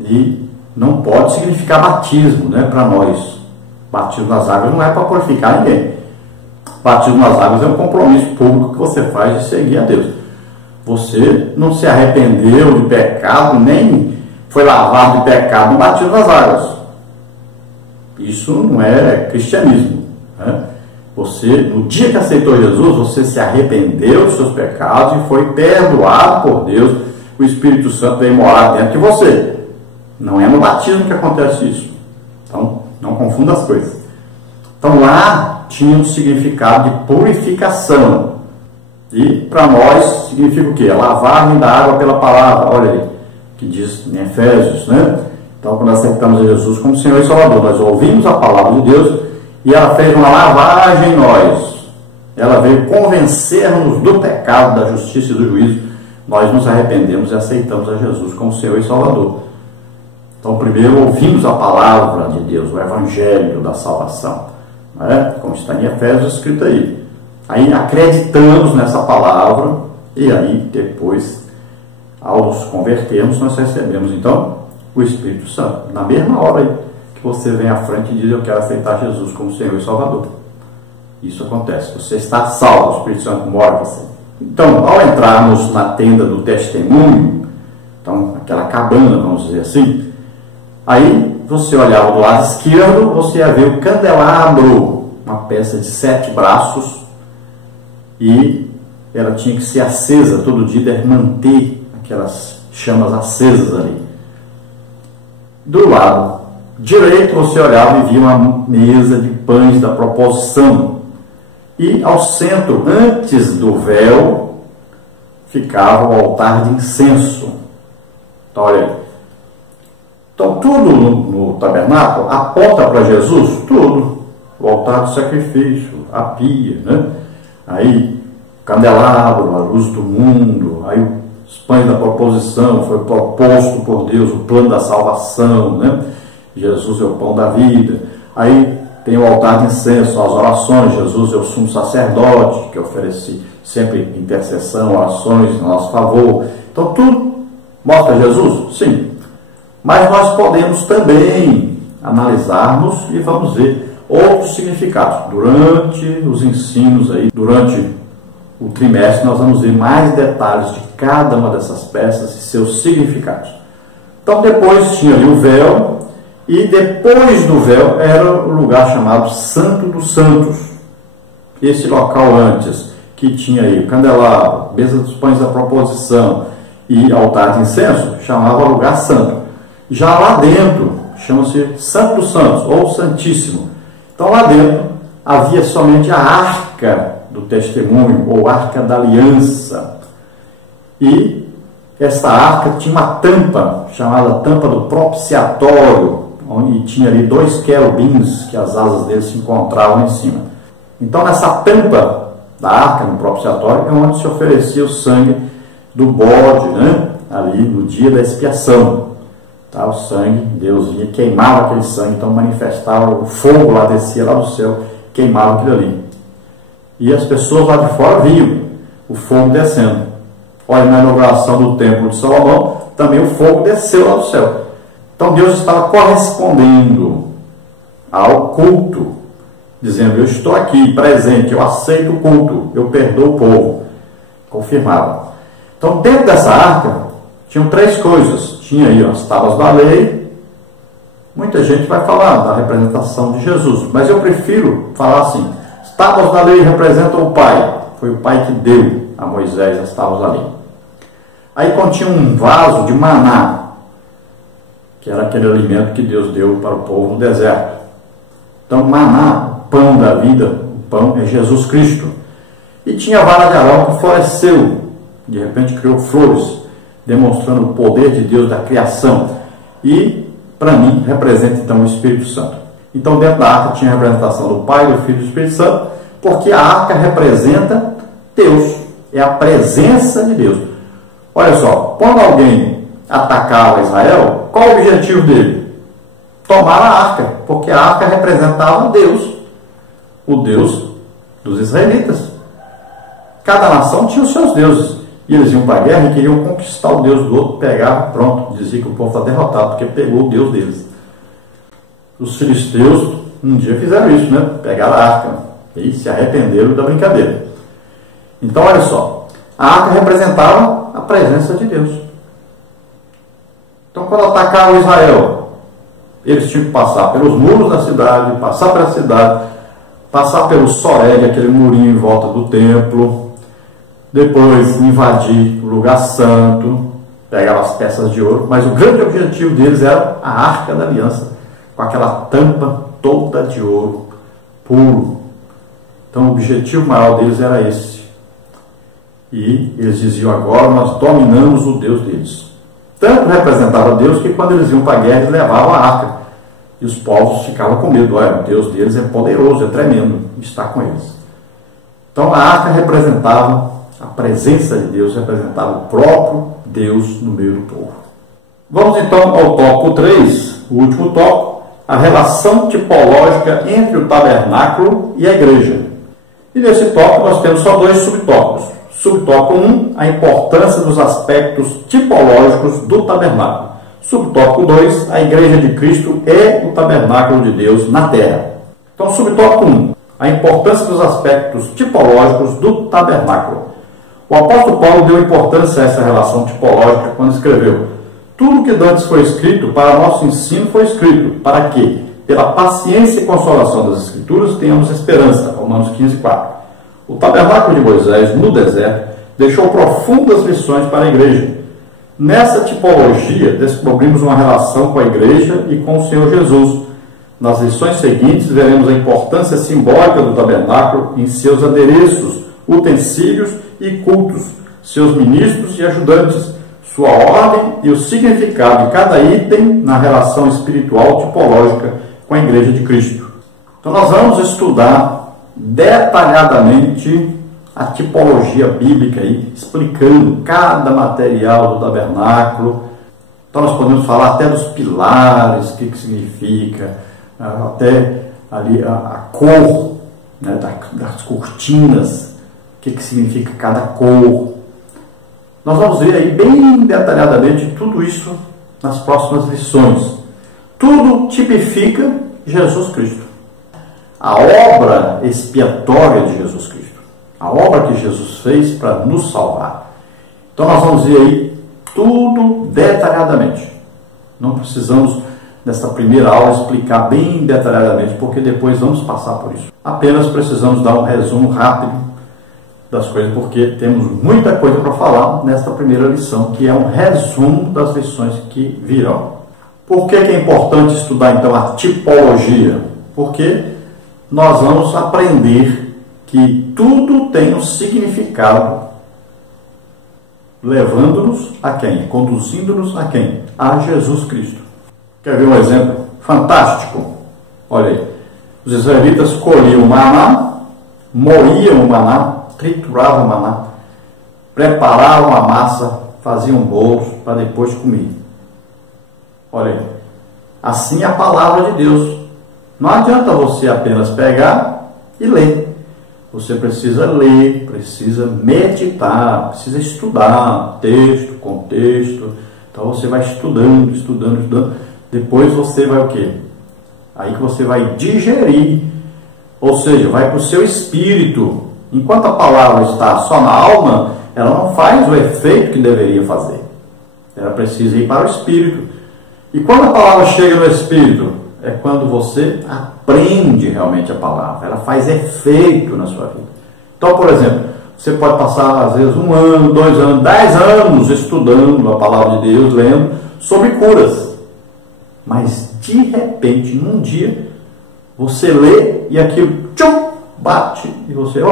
E não pode significar batismo, né, para nós. Batismo nas águas não é para purificar ninguém. Batismo nas águas é um compromisso público que você faz de seguir a Deus. Você não se arrependeu de pecado, nem foi lavado de pecado no batismo nas águas. Isso não é cristianismo, né? Você, no dia que aceitou Jesus, você se arrependeu dos seus pecados e foi perdoado por Deus. O Espírito Santo veio morar dentro de você. Não é no batismo que acontece isso. Então, não confunda as coisas. Então, lá tinha um significado de purificação. E, para nós, significa o quê? A lavagem da água pela palavra. Olha aí, que diz em Efésios, né? Então, quando aceitamos a Jesus como Senhor e Salvador, nós ouvimos a palavra de Deus e ela fez uma lavagem em nós. Ela veio convencer-nos do pecado, da justiça e do juízo. Nós nos arrependemos e aceitamos a Jesus como Senhor e Salvador. Então, primeiro ouvimos a palavra de Deus, o Evangelho da salvação, né? Como está em Efésios escrito aí. Aí acreditamos nessa palavra e aí depois, ao nos convertermos, nós recebemos então o Espírito Santo. Na mesma hora aí que você vem à frente e diz: eu quero aceitar Jesus como Senhor e Salvador. Isso acontece. Você está salvo, o Espírito Santo mora em você. Então, ao entrarmos na tenda do testemunho, então aquela cabana, vamos dizer assim, aí você olhava do lado esquerdo, você ia ver o candelabro, uma peça de 7 braços, e ela tinha que ser acesa todo dia, deve manter aquelas chamas acesas ali. Do lado direito você olhava e via uma mesa de pães da proposição, e ao centro, antes do véu, ficava o altar de incenso. Então, olha aí. Então, tudo no tabernáculo aponta para Jesus, tudo. O altar do sacrifício, a pia, né? Aí, o candelabro, a luz do mundo, aí os pães da proposição, foi proposto por Deus o plano da salvação, né? Jesus é o pão da vida. Aí tem o altar de incenso, as orações. Jesus é o sumo sacerdote, que oferece sempre intercessão, orações em nosso favor. Então, tudo mostra Jesus? Sim. Mas nós podemos também analisarmos e vamos ver outros significados. Durante os ensinos aí, durante o trimestre, nós vamos ver mais detalhes de cada uma dessas peças e seus significados. Então, depois tinha ali o véu, e depois do véu era o lugar chamado Santo dos Santos. Esse local antes, que tinha aí o candelabro, mesa dos pães da proposição e altar de incenso, chamava lugar santo. Já lá dentro, chama-se Santo dos Santos, ou Santíssimo. Então lá dentro havia somente a arca do testemunho, ou arca da aliança. E essa arca tinha uma tampa, chamada tampa do propiciatório, onde tinha ali 2 querubins, que as asas deles se encontravam em cima. Então nessa tampa da arca, no propiciatório, é onde se oferecia o sangue do bode, né? Ali no dia da expiação. Tá? O sangue, Deus vinha, queimava aquele sangue, então manifestava o fogo lá, descia lá do céu, queimava aquilo ali. E as pessoas lá de fora viam o fogo descendo. Olha, na inauguração do templo de Salomão, também o fogo desceu lá do céu. Então Deus estava correspondendo ao culto, dizendo: eu estou aqui presente, eu aceito o culto, eu perdoo o povo. Confirmava. Então dentro dessa arca tinham 3 coisas. Tinha aí as tábuas da lei. Muita gente vai falar da representação de Jesus, mas eu prefiro falar assim: as tábuas da lei representam o Pai. Foi o Pai que deu a Moisés as tábuas da lei. Aí continha um vaso de maná, que era aquele alimento que Deus deu para o povo no deserto. Então, maná, o pão da vida, o pão é Jesus Cristo. E tinha a vara de Arão que floresceu, de repente criou flores, demonstrando o poder de Deus da criação. E, para mim, representa então o Espírito Santo. Então, dentro da arca tinha a representação do Pai, do Filho e do Espírito Santo, porque a arca representa Deus, é a presença de Deus. Olha só, quando alguém atacava Israel, qual o objetivo dele? Tomar a arca, porque a arca representava Deus, o Deus dos israelitas. Cada nação tinha os seus deuses, E eles iam para a guerra e queriam conquistar o Deus do outro, pegar, pronto, dizia que o povo está derrotado, porque pegou o Deus deles. Os filisteus um dia fizeram isso, né? Pegaram a arca e se arrependeram da brincadeira. Então, olha só, a arca representava a presença de Deus. Então, quando atacaram Israel, eles tinham que passar pelos muros da cidade, passar pela cidade, passar pelo Soreg, aquele murinho em volta do templo, depois invadir o lugar santo, pegar as peças de ouro, mas o grande objetivo deles era a Arca da Aliança, com aquela tampa toda de ouro puro. Então o objetivo maior deles era esse. E eles diziam: agora nós dominamos o Deus deles. Tanto representava Deus que quando eles iam para a guerra, eles levavam a arca. E os povos ficavam com medo: olha, o Deus deles é poderoso, é tremendo, está com eles. Então a arca representava a presença de Deus, representava o próprio Deus no meio do povo. Vamos então ao tópico 3, o último tópico, a relação tipológica entre o tabernáculo e a igreja. E nesse tópico nós temos só 2 subtópicos. Subtópico 1, a importância dos aspectos tipológicos do tabernáculo. Subtópico 2, a igreja de Cristo é o tabernáculo de Deus na terra. Então, subtópico 1, a importância dos aspectos tipológicos do tabernáculo. O apóstolo Paulo deu importância a essa relação tipológica quando escreveu: tudo que dantes foi escrito para nosso ensino foi escrito, para que, pela paciência e consolação das Escrituras, tenhamos esperança. Romanos 15:4. O tabernáculo de Moisés, no deserto, deixou profundas lições para a igreja. Nessa tipologia, descobrimos uma relação com a igreja e com o Senhor Jesus. Nas lições seguintes, veremos a importância simbólica do tabernáculo em seus adereços, utensílios e cultos, seus ministros e ajudantes, sua ordem e o significado de cada item na relação espiritual tipológica com a igreja de Cristo. Então nós vamos estudar detalhadamente a tipologia bíblica aí, explicando cada material do tabernáculo. Então nós podemos falar até dos pilares, o que significa, até ali a cor, né, das cortinas, o que significa cada cor. Nós vamos ver aí bem detalhadamente tudo isso nas próximas lições. Tudo tipifica Jesus Cristo. A obra expiatória de Jesus Cristo. A obra que Jesus fez para nos salvar. Então nós vamos ver aí tudo detalhadamente. Não precisamos, nessa primeira aula, explicar bem detalhadamente, porque depois vamos passar por isso. Apenas precisamos dar um resumo rápido das coisas, porque temos muita coisa para falar nesta primeira lição, que é um resumo das lições que virão. Por que é importante estudar, então, a tipologia? Porque nós vamos aprender que tudo tem um significado, levando-nos a quem? Conduzindo-nos a quem? A Jesus Cristo. Quer ver um exemplo fantástico? Olha aí. Os israelitas colhiam o maná, moíam o maná, trituravam o maná, preparavam a massa, faziam bolos para depois comer. Olha aí. Assim é a palavra de Deus. Não adianta você apenas pegar e ler. Você precisa ler, precisa meditar, precisa estudar texto, contexto. Então você vai estudando. Depois você vai o quê? Aí que você vai digerir. Ou seja, vai para o seu espírito. Enquanto a palavra está só na alma, ela não faz o efeito que deveria fazer. Ela precisa ir para o espírito. E quando a palavra chega no espírito, é quando você aprende realmente a palavra. Ela faz efeito na sua vida. Então, por exemplo, você pode passar às vezes 1 ano, 2 anos, 10 anos estudando a palavra de Deus, lendo sobre curas. Mas de repente, num dia, você lê e aquilo bate e você,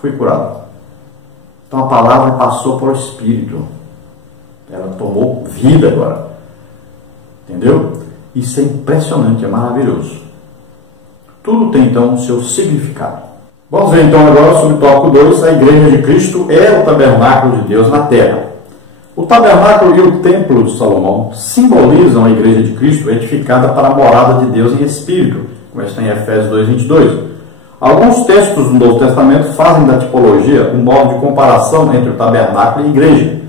fui curado. Então a palavra passou para o espírito. Ela tomou vida agora. Entendeu? Isso é impressionante, é maravilhoso. Tudo tem então o seu significado. Vamos ver então agora sobre o tópico 2, a igreja de Cristo é o tabernáculo de Deus na terra. O tabernáculo e o templo de Salomão simbolizam a igreja de Cristo edificada para a morada de Deus em espírito, como está em Efésios 2:22. Alguns textos do Novo Testamento fazem da tipologia um modo de comparação entre o tabernáculo e a igreja.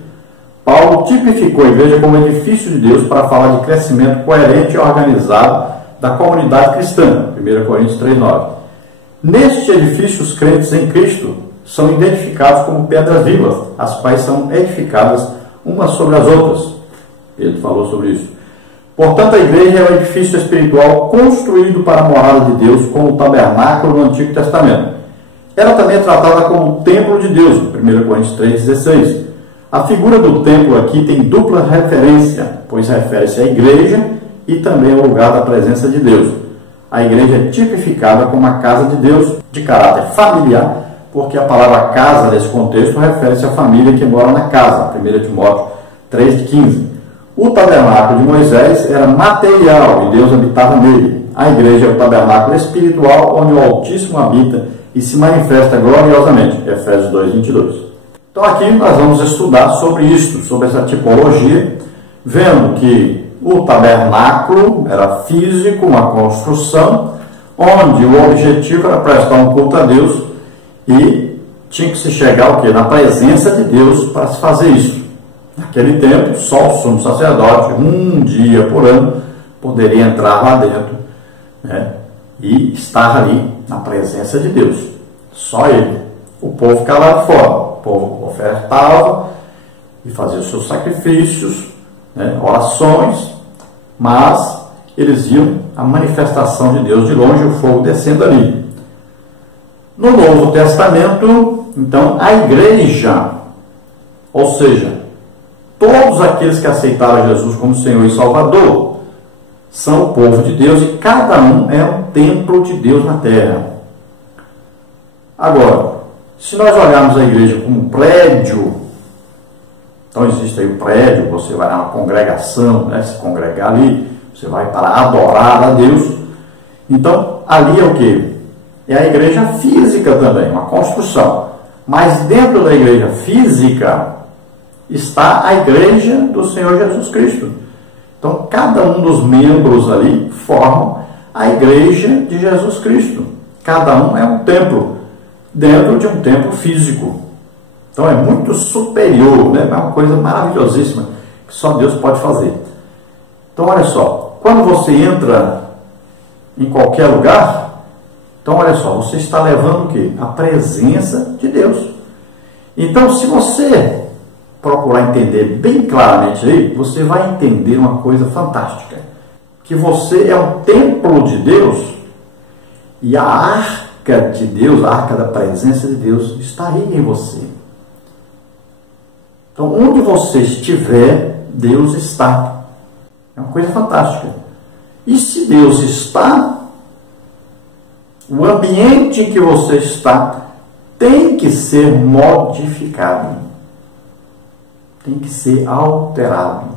Paulo tipificou a igreja como edifício de Deus para falar de crescimento coerente e organizado da comunidade cristã, 1 Coríntios 3,9. Neste edifício, os crentes em Cristo são identificados como pedras vivas, as quais são edificadas umas sobre as outras. Pedro falou sobre isso. Portanto, a igreja é um edifício espiritual construído para a morada de Deus, como o tabernáculo no Antigo Testamento. Ela também é tratada como o templo de Deus, 1 Coríntios 3,16. A figura do templo aqui tem dupla referência, pois refere-se à igreja e também ao lugar da presença de Deus. A igreja é tipificada como a casa de Deus, de caráter familiar, porque a palavra casa, nesse contexto, refere-se à família que mora na casa, 1 Timóteo 3,15. O tabernáculo de Moisés era material e Deus habitava nele. A igreja é o tabernáculo espiritual, onde o Altíssimo habita e se manifesta gloriosamente, Efésios 2,22. Então aqui nós vamos estudar sobre isso, sobre essa tipologia, vendo que o tabernáculo era físico, uma construção, onde o objetivo era prestar um culto a Deus e tinha que se chegar o quê? Na presença de Deus para se fazer isso. Naquele tempo, só o sumo sacerdote, um dia por ano, poderia entrar lá dentro, né, e estar ali na presença de Deus. Só ele. O povo ficava lá fora. O povo ofertava e fazia os seus sacrifícios, né, orações, mas eles viam a manifestação de Deus de longe, o fogo descendo ali. No Novo Testamento, então, a igreja, ou seja, todos aqueles que aceitaram Jesus como Senhor e Salvador, são o povo de Deus e cada um é um templo de Deus na terra. Agora, se nós olharmos a igreja como um prédio, então existe aí o prédio, você vai na congregação, né, se congregar ali, você vai para adorar a Deus. Então, ali é o quê? É a igreja física também, uma construção. Mas dentro da igreja física está a igreja do Senhor Jesus Cristo. Então, cada um dos membros ali formam a igreja de Jesus Cristo. Cada um é um templo, dentro de um templo físico. Então, é muito superior, né? É uma coisa maravilhosíssima que só Deus pode fazer. Então, olha só, quando você entra em qualquer lugar, então, olha só, você está levando o quê? A presença de Deus. Então, se você procurar entender bem claramente aí, você vai entender uma coisa fantástica, que você é um templo de Deus e a arca de Deus, a arca da presença de Deus está aí em você. Então, onde você estiver, Deus está. É uma coisa fantástica. E se Deus está, o ambiente em que você está tem que ser modificado. Tem que ser alterado.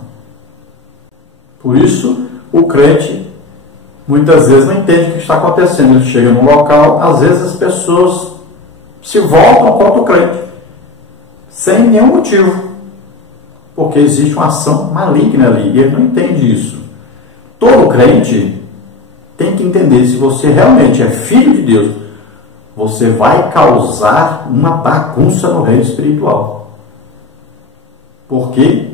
Por isso, o crente muitas vezes não entende o que está acontecendo. Ele chega num local, às vezes as pessoas se voltam contra o crente, sem nenhum motivo, porque existe uma ação maligna ali, e ele não entende isso. Todo crente tem que entender, se você realmente é filho de Deus, você vai causar uma bagunça no reino espiritual. Porque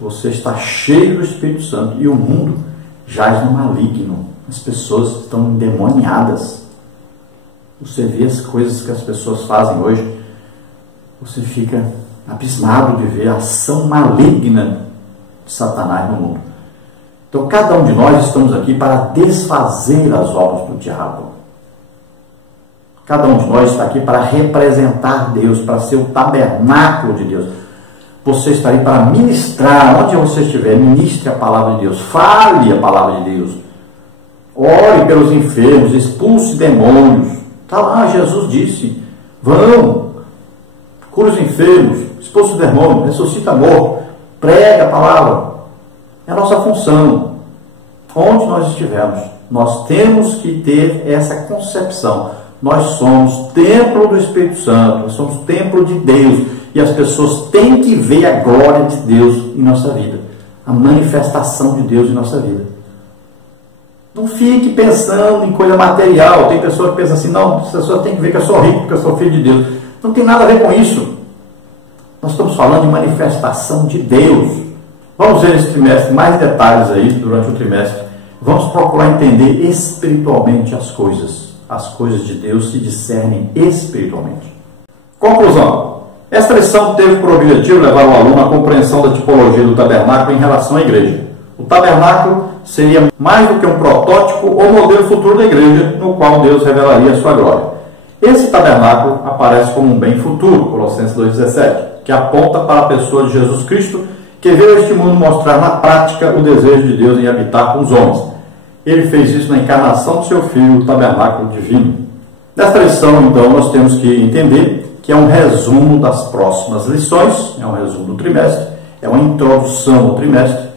você está cheio do Espírito Santo e o mundo jaz no maligno. As pessoas estão endemoniadas. Você vê as coisas que as pessoas fazem hoje, você fica abismado de ver a ação maligna de Satanás no mundo. Então, cada um de nós estamos aqui para desfazer as obras do diabo. Cada um de nós está aqui para representar Deus, para ser o tabernáculo de Deus. Você está aí para ministrar, onde você estiver, ministre a palavra de Deus, fale a palavra de Deus, ore pelos enfermos, expulse demônios. Está lá, Jesus disse, vão, cura os enfermos, expulse os demônios, ressuscita morto, prega a palavra. É a nossa função. Onde nós estivermos, nós temos que ter essa concepção. Nós somos templo do Espírito Santo, nós somos templo de Deus. E as pessoas têm que ver a glória de Deus em nossa vida, a manifestação de Deus em nossa vida. Não fique pensando em coisa material. Tem pessoa que pensa assim, não, essa pessoa tem que ver que eu sou rico, porque eu sou filho de Deus. Não tem nada a ver com isso. Nós estamos falando de manifestação de Deus. Vamos ver nesse trimestre mais detalhes aí durante o trimestre. Vamos procurar entender espiritualmente as coisas. As coisas de Deus se discernem espiritualmente. Conclusão. Esta lição teve por objetivo levar o aluno à compreensão da tipologia do tabernáculo em relação à igreja. O tabernáculo seria mais do que um protótipo ou modelo futuro da igreja, no qual Deus revelaria a sua glória. Esse tabernáculo aparece como um bem futuro, Colossenses 2,17, que aponta para a pessoa de Jesus Cristo, que veio a este mundo mostrar na prática o desejo de Deus em habitar com os homens. Ele fez isso na encarnação do seu Filho, o tabernáculo divino. Nesta lição, então, nós temos que entender que é um resumo das próximas lições, é um resumo do trimestre, é uma introdução ao trimestre.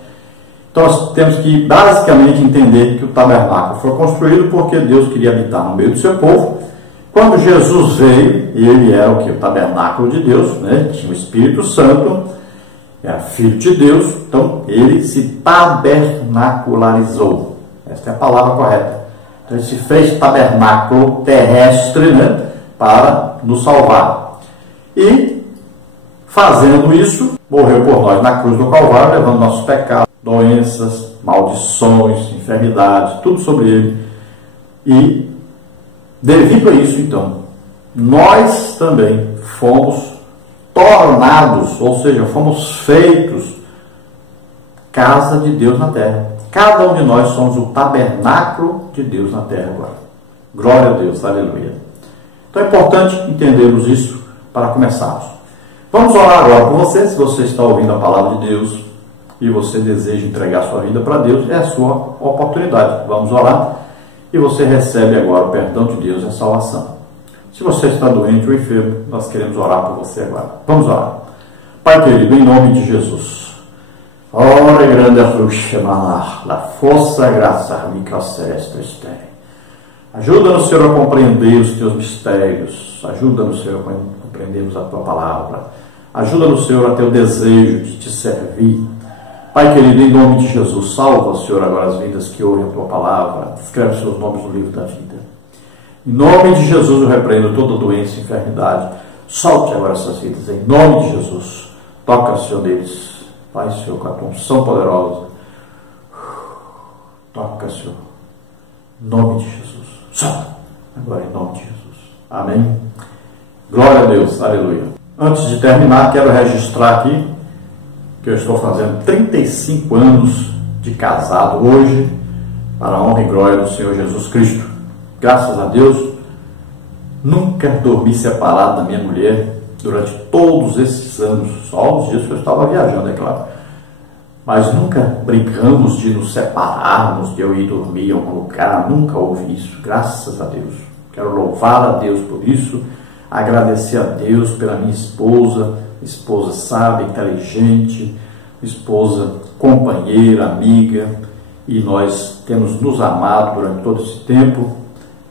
Então, nós temos que basicamente entender que o tabernáculo foi construído porque Deus queria habitar no meio do seu povo. Quando Jesus veio, ele era o que? O tabernáculo de Deus, né? Tinha o Espírito Santo, era filho de Deus, então ele se tabernacularizou. Esta é a palavra correta. Então, ele se fez tabernáculo terrestre, né? Para nos salvar. E, fazendo isso, morreu por nós na cruz do Calvário, levando nossos pecados, doenças, maldições, enfermidades, tudo sobre ele. E, devido a isso, então, nós também fomos tornados, ou seja, fomos feitos casa de Deus na terra. Cada um de nós somos o tabernáculo de Deus na terra agora. Glória a Deus, aleluia. Então é importante entendermos isso para começarmos. Vamos orar agora por você. Se você está ouvindo a palavra de Deus e você deseja entregar sua vida para Deus, é a sua oportunidade. Vamos orar e você recebe agora o perdão de Deus e a salvação. Se você está doente ou enfermo, nós queremos orar por você agora. Vamos orar. Pai querido, em nome de Jesus. Ora grande a fruxa malar, la força graça mica celeste estere. Ajuda-nos, Senhor, a compreender os Teus mistérios. Ajuda-nos, Senhor, a compreendermos a Tua palavra. Ajuda-nos, Senhor, a ter o desejo de Te servir. Pai querido, em nome de Jesus, salva, Senhor, agora as vidas que ouvem a Tua palavra. Escreve seus nomes no livro da vida. Em nome de Jesus, eu repreendo toda doença e enfermidade. Solte agora essas vidas, em nome de Jesus. Toca, Senhor, neles. Pai, Senhor, com a Tua unção poderosa. Toca, Senhor. Em nome de Jesus. Solta. Agora, em nome de Jesus. Amém. Glória a Deus. Aleluia. Antes de terminar, quero registrar aqui que eu estou fazendo 35 anos de casado hoje, para a honra e glória do Senhor Jesus Cristo. Graças a Deus, nunca dormi separado da minha mulher durante todos esses anos. Só os dias que eu estava viajando, é claro. Mas nunca brincamos de nos separarmos, de eu ir dormir em algum lugar. Nunca houve isso. Graças a Deus. Quero louvar a Deus por isso. Agradecer a Deus pela minha esposa sábia, inteligente, esposa companheira, amiga. E nós temos nos amado durante todo esse tempo.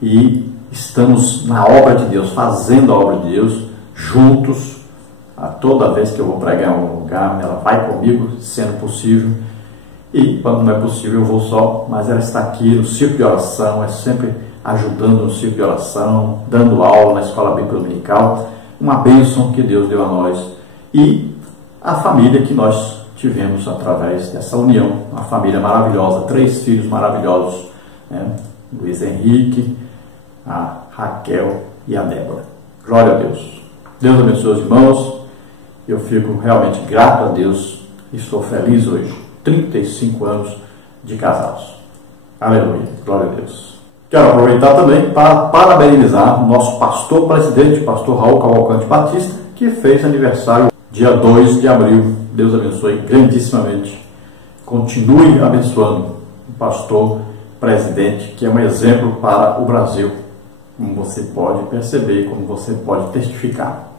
E estamos na obra de Deus, fazendo a obra de Deus juntos. Toda vez que eu vou pregar em algum lugar, ela vai comigo, sendo possível. E quando não é possível, eu vou só. Mas ela está aqui no círculo de oração, é sempre ajudando no círculo de oração, dando aula na escola bíblica dominical. Uma bênção que Deus deu a nós. E a família que nós tivemos através dessa união. Uma família maravilhosa, 3 filhos maravilhosos, né? Luiz Henrique, a Raquel e a Débora. Glória a Deus. Deus abençoe os irmãos. Eu fico realmente grato a Deus e estou feliz hoje. 35 anos de casados. Aleluia. Glória a Deus. Quero aproveitar também para parabenizar o nosso pastor presidente, pastor Raul Cavalcante Batista, que fez aniversário dia 2 de abril. Deus abençoe grandissimamente. Continue abençoando o pastor presidente, que é um exemplo para o Brasil, como você pode perceber, como você pode testificar.